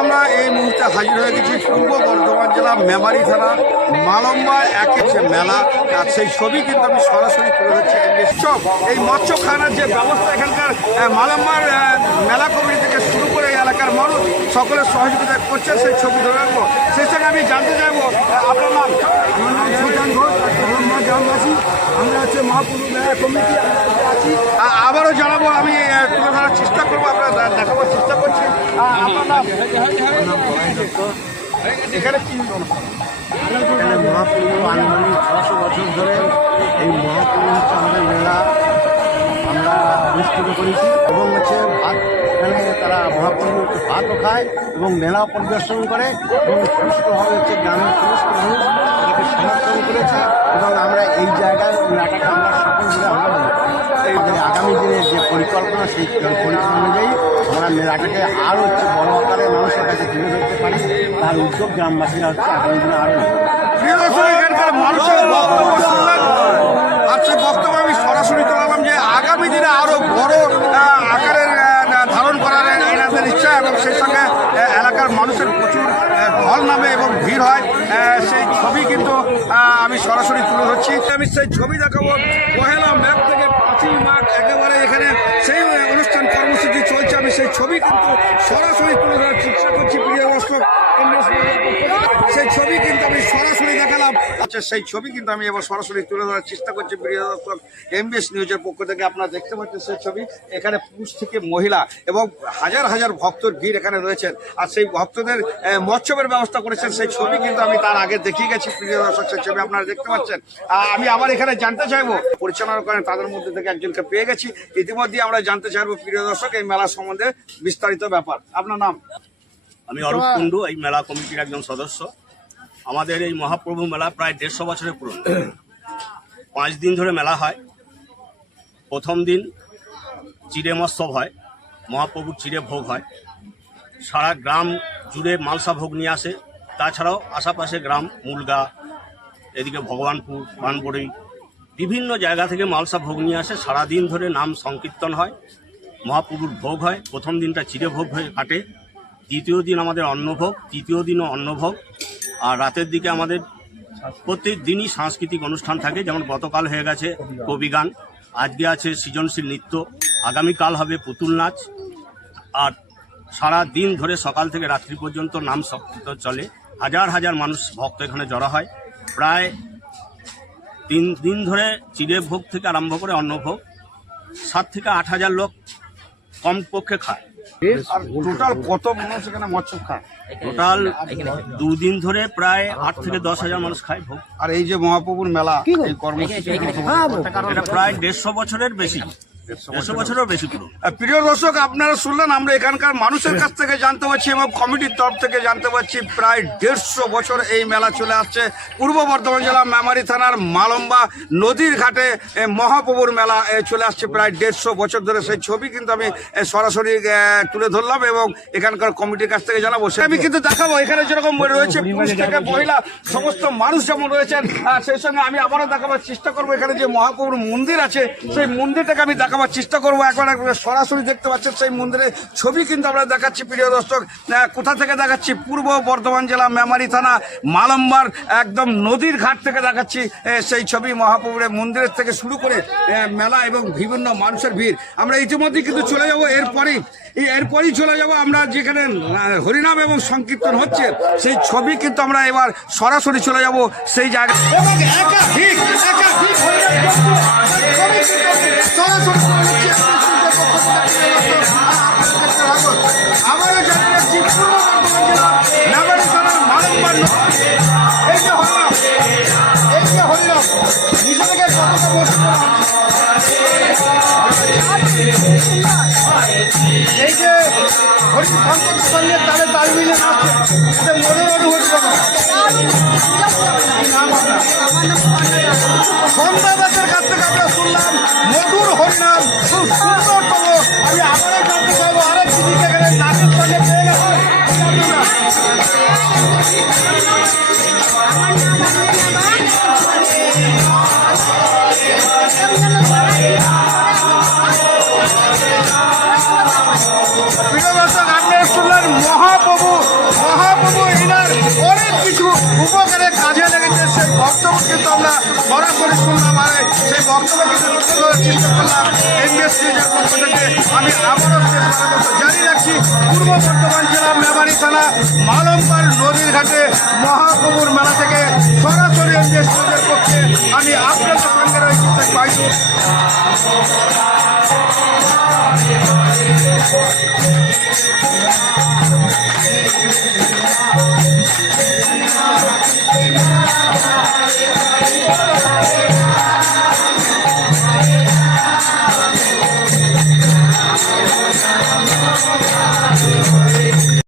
আমরা এই মুহূর্তে হাজির হয়ে গেছি পূর্ব বর্ধমান জেলা মেমারি থানা মালম্বা একের যে মেলা, আর সেই ছবি কিন্তু আমি সরাসরি তুলে ধরছি। এই মৎস্য খানার যে ব্যবস্থা এখানকার মালম্বার মেলা কমিটি থেকে শুরু করে এলাকার মানুষ সকলের সহযোগিতা করছে, সেই ছবি ধরে রাখবো। সেই সঙ্গে আমি জানতে চাইবো আপনার নাম? গ্রামবাসী, আমরা হচ্ছে মহাপুর মেলা কমিটি আছি। আবারও জানাবো, আমি তুলে ধরার চেষ্টা করবো, আপনারা দেখাবার চেষ্টা করছি। আপনার নাম? এখানে কি এখানে মহাপূর্ব আনুমানিক 600 বছর ধরে এই মহাপূর্ব হচ্ছে আমাদের মেলা আমরা অনুষ্ঠিত করেছি এবং হচ্ছে ভাত, এখানে তারা মহাপূর্ব ভাতও খায় এবং মেলাও পরিদর্শন করে এবং সুস্থভাবে হচ্ছে গ্রামের সমস্ত মানুষ এটাকে সমর্থন করেছে এবং আমরা এই জায়গায় মেলাটাকে আমরা সফল বলে আমরা এই যে আগামী দিনের যে পরিকল্পনা, সেই পরিকল্পনা অনুযায়ী আমরা মেলাটাকে আরও হচ্ছে বড় আকারে মানুষের কাছে তুলে ধরতে পারি, তার উদ্যোগ গ্রামবাসীরা হচ্ছে আগামী দিনে আরও এখানকার মানুষের বক্তব্য শুনলেন। আর সেই বক্তব্য আমি সরাসরি তোলালাম যে আগামী দিনে আরো বড় আকারের ধারণ করার এনাদের ইচ্ছা এবং সেই সঙ্গে এলাকার মানুষের প্রচুর ঢল নামে এবং ভিড় হয়, সেই ছবি কিন্তু আমি সরাসরি তুলে ধরছি। আমি সেই ছবি দেখাবো 1 মাঘ থেকে 5 মাঘ একেবারে এখানে সেই অনুষ্ঠান কর্মসূচি চলছে। আমি সেই ছবি কিন্তু সরাসরি তুলে ধরার চেষ্টা করছি। প্রিয় দর্শক, সেই ছবি কিন্তু আমি সরাসরি দেখালাম। আচ্ছা, সেই ছবি কিন্তু আমি এবার সরাসরি তুলে ধরার চেষ্টা করছি। প্রিয় দর্শক, এমবিএস নিউজের পক্ষ থেকে আপনারা দেখতে পাচ্ছেন সেই ছবি। এখানে পুরুষ থেকে মহিলা এবং হাজার হাজার ভক্তর ভিড় এখানে রয়েছেন, আর সেই ভক্তদের মৎস্যবের ব্যবস্থা করেছেন। সেই ছবি কিন্তু আমি তার আগে দেখিয়ে গেছি। প্রিয় দর্শক, সেই ছবি আপনারা দেখতে পাচ্ছেন। আমি আবার এখানে জানতে চাইবো, পরিচালনা করেন তাদের মধ্যে থেকে একজনকে পেয়ে গেছি। ইতিমধ্যে আমরা জানতে চাইবো প্রিয় দর্শক এই মেলা সম্বন্ধে বিস্তারিত ব্যাপার। আপনার নাম? আমি অরূপ কুণ্ডু, এই মেলা কমিটির একজন সদস্য। আমাদের এই মহাপ্রভু মেলা প্রায় 150 বছরের পুরনো। 5 দিন ধরে মেলা হয়। প্রথম দিন চিড়ে মৎসব হয়, মহাপ্রভুর চিড়ে ভোগ হয়। সারা গ্রাম জুড়ে মালসা ভোগ নিয়ে আসে। তাছাড়াও আশেপাশে গ্রাম মুলগা, এদিকে ভগবানপুর, বানবড়ি, বিভিন্ন জায়গা থেকে মালসা ভোগ নিয়ে আসে। সারাদিন ধরে নাম সংকীর্তন হয়, মহাপ্রভুর ভোগ হয়। প্রথম দিনটা চিড়ে ভোগ হয়ে কাটে। দ্বিতীয় দিন আমাদের অন্নভোগ, তৃতীয় দিনও অন্নভোগ। আর রাতের দিকে আমাদের প্রত্যেক দিনই সাংস্কৃতিক অনুষ্ঠান থাকে, যেমন গতকাল হয়ে গেছে কবিগান, আজকে আছে সৃজনশীল নৃত্য, আগামীকাল হবে পুতুল নাচ। আর সারা দিন ধরে সকাল থেকে রাত্রি পর্যন্ত নাম সংকীর্তন চলে। হাজার হাজার মানুষ ভক্ত এখানে জড়ো হয়। প্রায় 3 দিন ধরে চিড়ে ভোগ থেকে আরম্ভ করে অন্নভোগ 7 থেকে 8 হাজার লোক কমপক্ষে খায়। আর টোটাল কত মানুষ এখানে মৎস্য খায়? টোটাল 2 দিন ধরে প্রায় 8 থেকে 10 হাজার মানুষ খায় ভোগ। আর এই যে মহাপ্রভুর মেলা, এই কর্মসূচি এটা প্রায় 150 বছরের বেশি, 150 বছরেরও বেশি পুরো। প্রিয় দর্শক, আপনারা শুনলেন, আমরা এখানকার মানুষের কাছ থেকে জানতে পারছি এবং কমিটির তরফ থেকে জানতে পারছি প্রায় 150 বছর এই মেলা চলে আসছে। পূর্ব বর্ধমান জেলা মেমারি থানার মালম্বা নদীর ঘাটে মহাপ্রভুর মেলা চলে আসছে প্রায় 150 বছর ধরে। সেই ছবি কিন্তু আমি সরাসরি তুলে ধরলাম এবং এখানকার কমিটির কাছ থেকে জানাবো। আমি কিন্তু দেখাবো এখানে যেরকম রয়েছে পুরুষ থেকে মহিলা সমস্ত মানুষ যেমন রয়েছেন, সেই সঙ্গে আমি আবারও দেখাবার চেষ্টা করবো এখানে যে মহাপ্রভুর মন্দির আছে, সেই মন্দিরটাকে আমি দেখাবার চেষ্টা করবো। একবার সরাসরি দেখতে পাচ্ছেন সেই মন্দিরের ছবি কিন্তু আমরা দেখাচ্ছি। প্রিয় দর্শক, কোথা থেকে দেখাচ্ছি? পূর্ব বর্ধমান জেলা মেমারি থানা মালম্বার একদম নদীর ঘাট থেকে দেখাচ্ছি সেই ছবি। মহাপ্রভুর মন্দিরের থেকে শুরু করে মেলা এবং বিভিন্ন মানুষের ভিড়। আমরা ইতিমধ্যে কিন্তু চলে যাবো এরপরই চলে যাব আমরা যেখানে হরিনাম এবং সংকীর্তন হচ্ছে, সেই ছবি কিন্তু আমরা এবার সরাসরি চলে যাব সেই জায়গায়। এই যে হরি সংকটের সঙ্গে তাদের তাল মিলে নাচছে, মনে অনুভূতি করো। সন্ধ্যাবাসের কাছ থেকে আমরা শুনলাম মধুর হরিনাম, খুব সুন্দরতম। আমি আবারও জানতে চাইবো আরেক দিদিকে এখানে নাচের সঙ্গে পেয়ে গেছে। প্রিয় দর্শক, আপনারা শুনলেন মহাপ্রভু বক্তব্য কিছু তুলে ধরার চেষ্টা করলাম এমবিএস নিউজের পক্ষ থেকে। আমি আবারও শেষবারের মতো জানিয়ে রাখছি, পূর্ব বর্ধমান জেলার মেমারি থানা মালমপার নদীর ঘাটে মহাকুমুর মেলা থেকে সরাসরি এমবিএস নিউজের পক্ষে আমি আপনাদের সঙ্গে রয়েছি পাইছি।